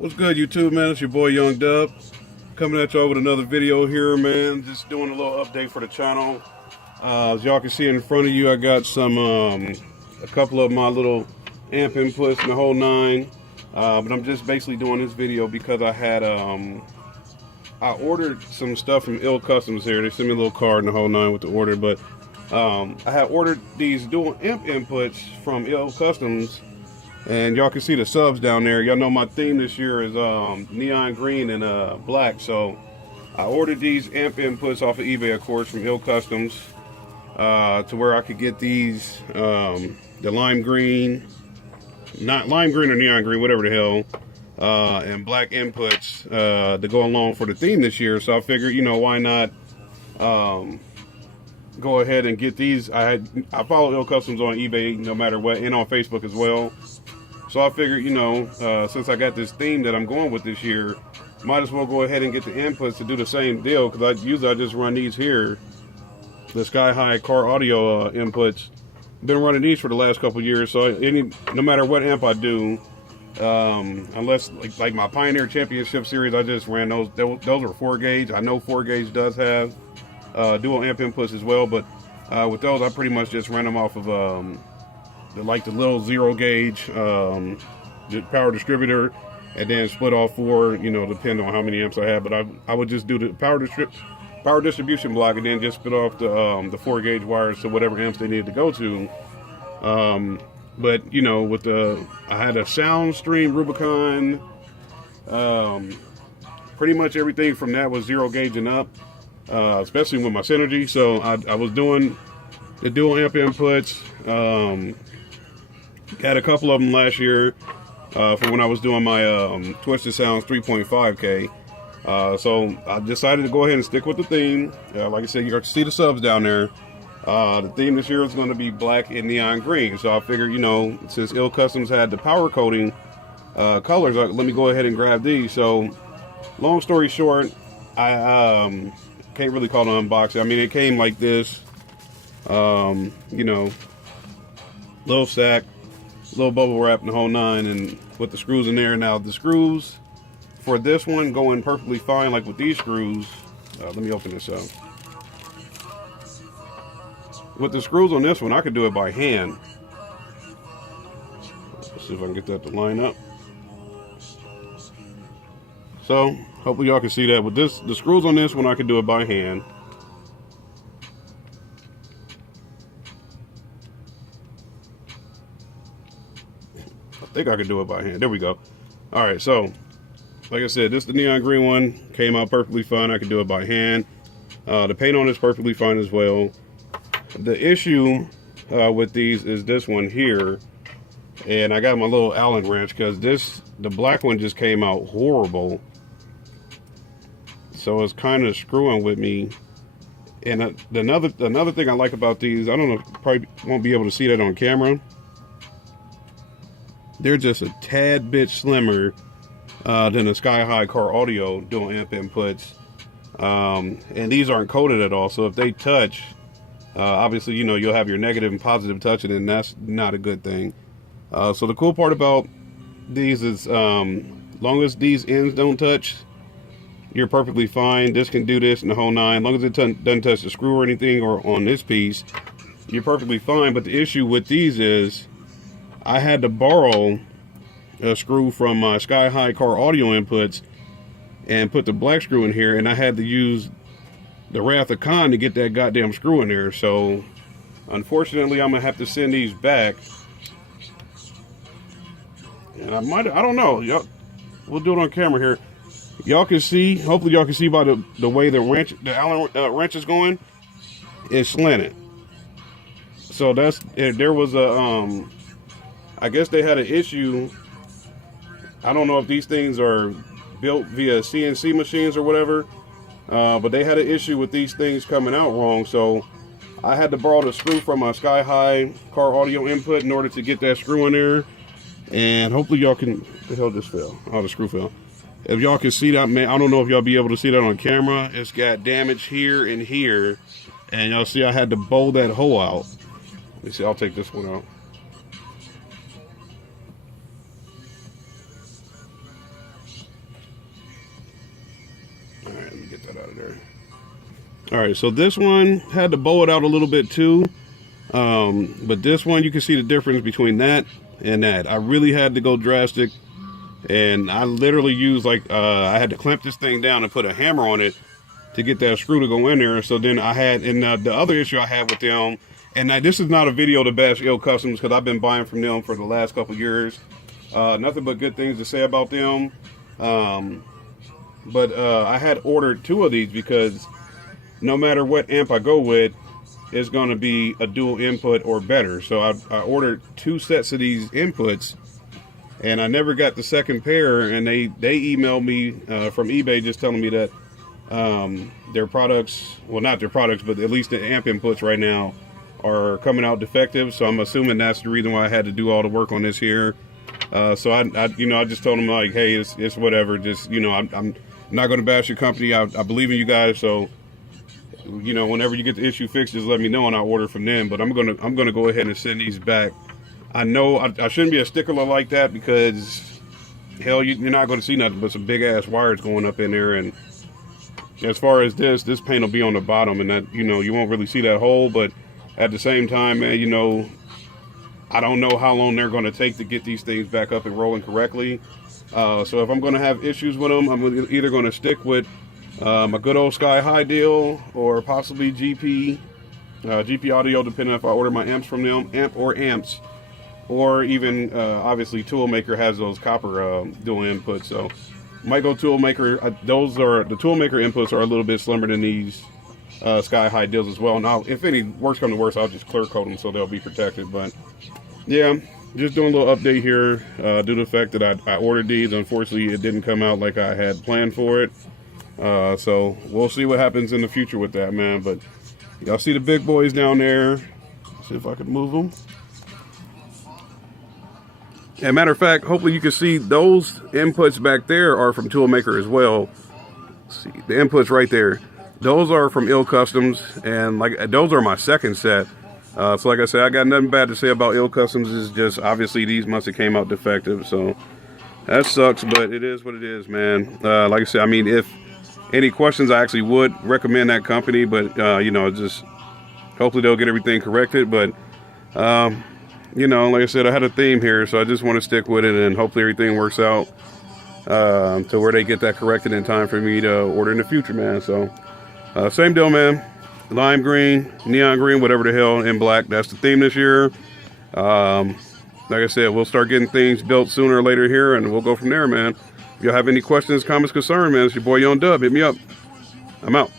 What's good, YouTube, man? It's your boy Young Dub coming at y'all with another video here, man. Just doing a little update for the channel. As y'all can see in front of you, I got some a couple of my little amp inputs and the whole nine. But I'm just basically doing this video because I had I ordered some stuff from Ill Customs here. They sent me a little card and the whole nine with the order, but I had ordered these dual amp inputs from Ill Customs. And y'all can see the subs down there. Y'all know my theme this year is neon green and black. So I ordered these amp inputs off of eBay, of course, from Ill Customs, to where I could get these, the lime green, not lime green or neon green, whatever the hell, and black inputs to go along for the theme this year. So I figured, you know, why not go ahead and get these. I follow Ill Customs on eBay no matter what, and on Facebook as well. So I figured, you know, since I got this theme that I'm going with this year, might as well go ahead and get the inputs to do the same deal, because I just run these here, the Sky High car audio inputs. Been running these for the last couple years, so no matter what amp I do, unless like my Pioneer Championship series, I just ran those. Those are 4-gauge. I know 4-gauge does have dual amp inputs as well, but with those, I pretty much just ran them off of the little 0-gauge power distributor, and then split off 4, you know, depending on how many amps I have. But I would just do the power distribution block, and then just split off the 4-gauge wires to whatever amps they needed to go to. But you know, with I had a Soundstream Rubicon. Pretty much everything from that was 0-gauge and up, especially with my Synergy. So I was doing the dual amp inputs. Had a couple of them last year for when I was doing my Twisted Sounds 3.5K. So I decided to go ahead and stick with the theme. Like I said, you can see the subs down there. The theme this year is going to be black and neon green. So I figured, you know, since Ill Customs had the power coating colors, let me go ahead and grab these. So long story short, I can't really call it an unboxing. I mean, it came like this, you know, little sack, little bubble wrap and the whole nine, and with the screws in there. Now the screws for this one go in perfectly fine, like with these screws. Let me open this up. With the screws on this one, I could do it by hand. Let's see if I can get that to line up. So hopefully y'all can see that. With the screws on this one, I could do it by hand. I think I could do it by hand. There we go. All right, so like I said, this is the neon green one. Came out perfectly fine. I could do it by hand. The paint on is perfectly fine as well. The issue with these is this one here, and I got my little Allen wrench because the black one just came out horrible. So it's kind of screwing with me. And another thing I like about these, I don't know, probably won't be able to see that on camera. They're just a tad bit slimmer than the Sky High car audio dual amp inputs. And these aren't coated at all. So if they touch, obviously, you know, you'll have your negative and positive touching, and that's not a good thing. So the cool part about these is, long as these ends don't touch, you're perfectly fine. This can do this and the whole nine. As long as it doesn't touch the screw or anything, or on this piece, you're perfectly fine. But the issue with these is, I had to borrow a screw from my Sky High car audio inputs and put the black screw in here, and I had to use the Wrath of Khan to get that goddamn screw in there. So unfortunately, I'm gonna have to send these back. And I don't know, y'all, we'll do it on camera here. Y'all can see, hopefully y'all can see by the way the Allen wrench is going. It's slanted. So there was a I guess they had an issue. I don't know if these things are built via CNC machines or whatever, but they had an issue with these things coming out wrong. So I had to borrow the screw from my Sky High car audio input in order to get that screw in there. And hopefully y'all can, the hell just fell? Oh, the screw fell. If y'all can see that, man, I don't know if y'all be able to see that on camera. It's got damage here and here. And y'all see I had to bowl that hole out. Let me see, I'll take this one out. out of there. All right, so this one had to bow it out a little bit too. But this one, you can see the difference between that and that. I really had to go drastic, and I literally used like, I had to clamp this thing down and put a hammer on it to get that screw to go in there. So then I had, and the other issue I had with them, and this is not a video to bash Ill Customs, because I've been buying from them for the last couple years. Nothing but good things to say about them. But I had ordered 2 of these because no matter what amp I go with, it's going to be a dual input or better. So I ordered 2 sets of these inputs, and I never got the second pair. And they emailed me from eBay just telling me that their products, well, not their products, but at least the amp inputs right now are coming out defective. So I'm assuming that's the reason why I had to do all the work on this here. So I just told them, like, hey, it's whatever. Just, I'm not going to bash your company. I believe in you guys. So, whenever you get the issue fixed, just let me know and I'll order from them. But I'm gonna go ahead and send these back. I know I shouldn't be a stickler like that, because hell, you're not going to see nothing but some big ass wires going up in there. And as far as this paint will be on the bottom, and that, you won't really see that hole. But at the same time, man, I don't know how long they're going to take to get these things back up and rolling correctly. So if I'm going to have issues with them, I'm either going to stick with a good old Sky High deal, or possibly GP Audio, depending if I order my amps from them, amps, or even obviously Toolmaker has those copper dual inputs. So might go Toolmaker. The Toolmaker inputs are a little bit slimmer than these Sky High deals as well. Now, if any worse come to worse, I'll just clear coat them so they'll be protected. But yeah, just doing a little update here due to the fact that I ordered these. Unfortunately, it didn't come out like I had planned for it. So we'll see what happens in the future with that, man. But y'all see the big boys down there. Let's see if I can move them. And matter of fact, hopefully you can see those inputs back there are from Toolmaker as well. Let's see, the inputs right there, those are from Ill Customs, and like those are my second set. So like I said, I got nothing bad to say about Ill Customs. It's just obviously these must have came out defective, so that sucks, but it is what it is, man. Like I said, I mean, if any questions, I actually would recommend that company, but just hopefully they'll get everything corrected. But like I said, I had a theme here, so I just want to stick with it, and hopefully everything works out to where they get that corrected in time for me to order in the future, man. So same deal, man. Lime green, neon green, whatever the hell, in black. That's the theme this year. Like I said, we'll start getting things built sooner or later here, and we'll go from there, man. If y'all have any questions, comments, concerns, man, it's your boy Young Dub. Hit me up. I'm out.